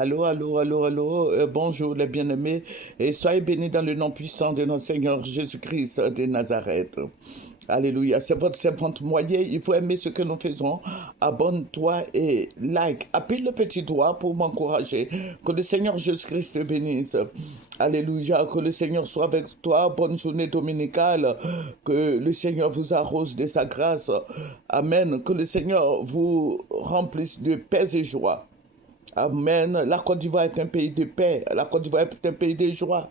Allô, allô, allô, allô, bonjour les bien-aimés, et soyez bénis dans le nom puissant de notre Seigneur Jésus-Christ de Nazareth. Alléluia, c'est votre servante moyen, il faut aimer ce que nous faisons. Abonne-toi et like, appuie le petit doigt pour m'encourager. Que le Seigneur Jésus-Christ te bénisse. Alléluia, que le Seigneur soit avec toi. Bonne journée dominicale, que le Seigneur vous arrose de sa grâce. Amen, que le Seigneur vous remplisse de paix et joie. Amen. La Côte d'Ivoire est un pays de paix. La Côte d'Ivoire est un pays de joie.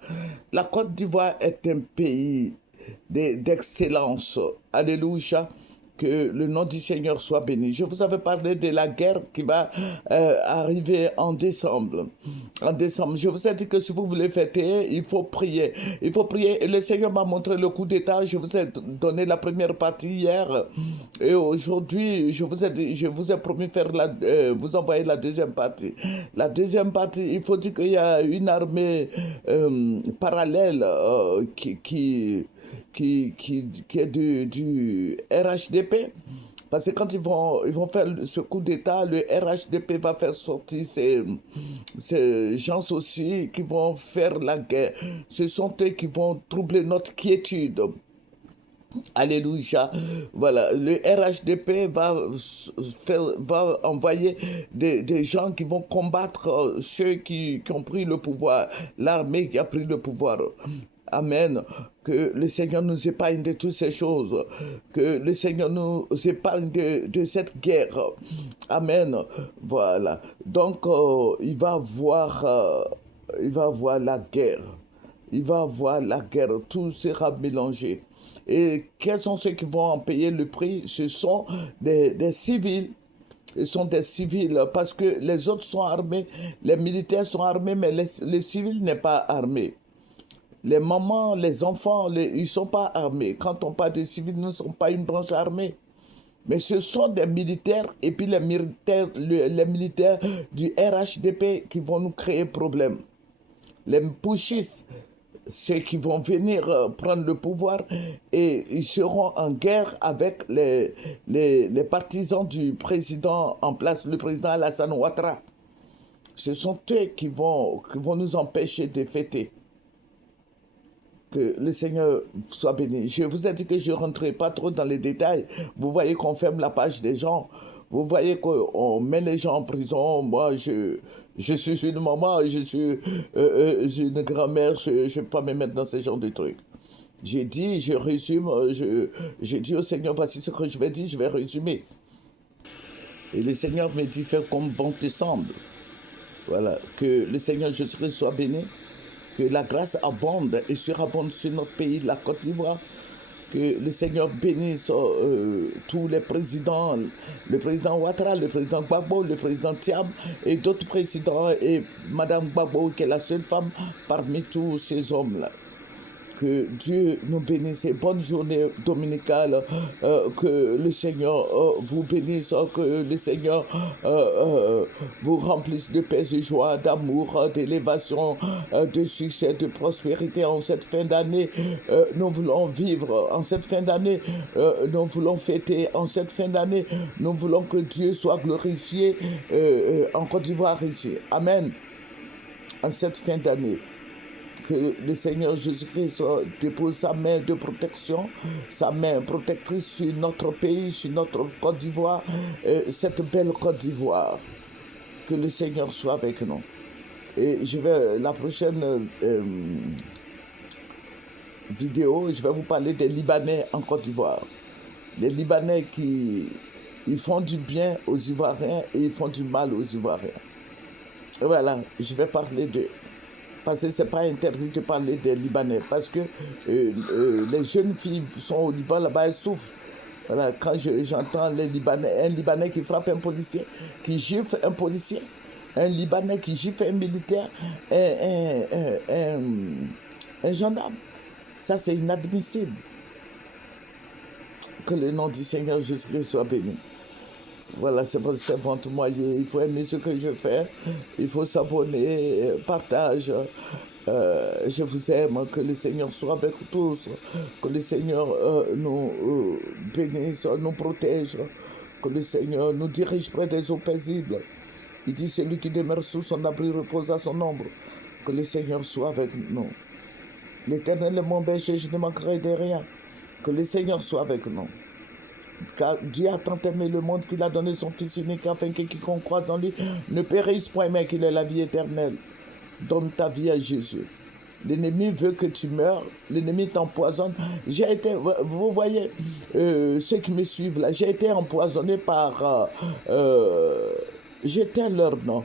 La Côte d'Ivoire est un pays d'excellence. Alléluia. Que le nom du Seigneur soit béni. Je vous avais parlé de la guerre qui va arriver en décembre. En décembre, je vous ai dit que si vous voulez fêter, il faut prier. Il faut prier. Et le Seigneur m'a montré le coup d'État. Je vous ai donné la première partie hier. Et aujourd'hui, je vous ai promis faire vous envoyer la deuxième partie. La deuxième partie, il faut dire qu'il y a une armée parallèle qui est du RHDP. Parce que quand ils vont faire ce coup d'État, le RHDP va faire sortir ces gens aussi qui vont faire la guerre. Ce sont eux qui vont troubler notre quiétude. Alléluia. Voilà, le RHDP va envoyer des gens qui vont combattre ceux qui ont pris le pouvoir, l'armée qui a pris le pouvoir. Amen. Que le Seigneur nous épargne de toutes ces choses. Que le Seigneur nous épargne de cette guerre. Amen. Voilà. Donc, il va voir la guerre. Il va avoir la guerre, tout sera mélangé. Et quels sont ceux qui vont en payer le prix? Ce sont des civils. Ce sont des civils parce que les autres sont armés, les militaires sont armés, mais les civils n'est pas armés. Les mamans, les enfants, ils ne sont pas armés. Quand on parle de civils, nous ne sommes pas une branche armée. Mais ce sont des militaires et puis les militaires du RHDP qui vont nous créer problème. Les putschistes, ceux qui vont venir prendre le pouvoir et ils seront en guerre avec les partisans du président en place, le président Alassane Ouattara. Ce sont eux qui vont nous empêcher de fêter. Que le Seigneur soit béni. Je vous ai dit que je ne rentrerai pas trop dans les détails. Vous voyez qu'on ferme la page des gens. Vous voyez qu'on met les gens en prison. Moi, je suis une maman, je suis une grand-mère. Je ne vais pas me mettre dans ce genre de trucs. J'ai dit, je résume, j'ai dit au Seigneur, voici ce que je vais dire, je vais résumer. Et le Seigneur me dit, fais comme bon te semble. Voilà, que le Seigneur Jésus soit béni. Que la grâce abonde et surabonde sur notre pays, la Côte d'Ivoire. Que le Seigneur bénisse tous les présidents, le président Ouattara, le président Gbagbo, le président Thiam et d'autres présidents et Madame Gbagbo qui est la seule femme parmi tous ces hommes-là. Que Dieu nous bénisse et bonne journée dominicale, que le Seigneur vous bénisse, que le Seigneur vous remplisse de paix et joie, d'amour, d'élévation, de succès, de prospérité en cette fin d'année. Nous voulons vivre en cette fin d'année, nous voulons fêter en cette fin d'année, nous voulons que Dieu soit glorifié en Côte d'Ivoire ici. Amen. En cette fin d'année. Que le Seigneur Jésus-Christ dépose sa main de protection, sa main protectrice sur notre pays, sur notre Côte d'Ivoire, cette belle Côte d'Ivoire. Que le Seigneur soit avec nous. Et la prochaine vidéo, je vais vous parler des Libanais en Côte d'Ivoire. Les Libanais ils font du bien aux Ivoiriens et ils font du mal aux Ivoiriens. Et voilà, je vais parler d'eux. Parce que ce n'est pas interdit de parler des Libanais. Parce que les jeunes filles qui sont au Liban, là-bas, elles souffrent. Voilà, quand j'entends un Libanais qui frappe un policier, qui gifle un policier, un Libanais qui gifle un militaire, un gendarme, ça c'est inadmissible. Que le nom du Seigneur Jésus-Christ soit béni. Voilà, c'est votre servante moyen. Il faut aimer ce que je fais. Il faut s'abonner, partage. Je vous aime. Que le Seigneur soit avec tous. Que le Seigneur nous bénisse, nous protège. Que le Seigneur nous dirige près des eaux paisibles. Il dit, celui qui demeure sous son abri repose à son ombre. Que le Seigneur soit avec nous. L'Éternel est mon berger, je ne manquerai de rien. Que le Seigneur soit avec nous. Car Dieu a tant aimé le monde qu'il a donné son Fils unique afin que quiconque croit en lui ne périsse point, mais qu'il ait la vie éternelle. Donne ta vie à Jésus. L'ennemi veut que tu meurs, l'ennemi t'empoisonne. J'ai été, vous voyez, ceux qui me suivent là, j'ai été empoisonné par, j'étais leur nom,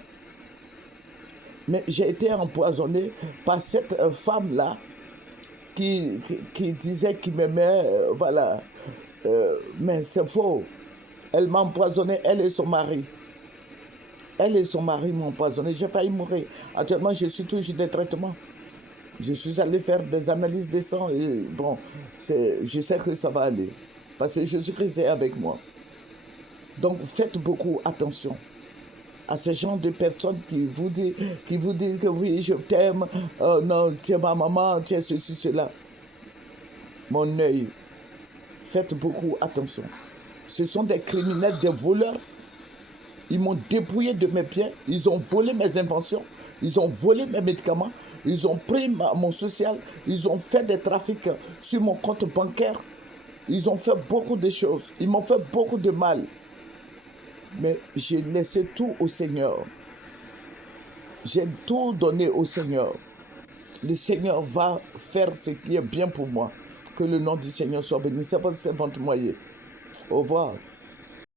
mais j'ai été empoisonné par cette femme-là qui disait qu'il m'aimait, voilà. Mais c'est faux. Elle m'a empoisonné, elle et son mari. Elle et son mari m'ont empoisonné. J'ai failli mourir. Actuellement, je suis toujours des traitements. Je suis allé faire des analyses de sang et bon, je sais que ça va aller. Parce que Jésus-Christ est avec moi. Donc faites beaucoup attention à ce genre de personnes qui vous disent que oui, je t'aime, non, tu es ma maman, tu es ceci, cela. Mon œil. Faites beaucoup attention. Ce sont des criminels, des voleurs. Ils m'ont dépouillé de mes biens. Ils ont volé mes inventions. Ils ont volé mes médicaments. Ils ont pris mon social. Ils ont fait des trafics sur mon compte bancaire. Ils ont fait beaucoup de choses. Ils m'ont fait beaucoup de mal. Mais j'ai laissé tout au Seigneur. J'ai tout donné au Seigneur. Le Seigneur va faire ce qui est bien pour moi. Que le nom du Seigneur soit béni. C'est votre servante Moyer. Au revoir.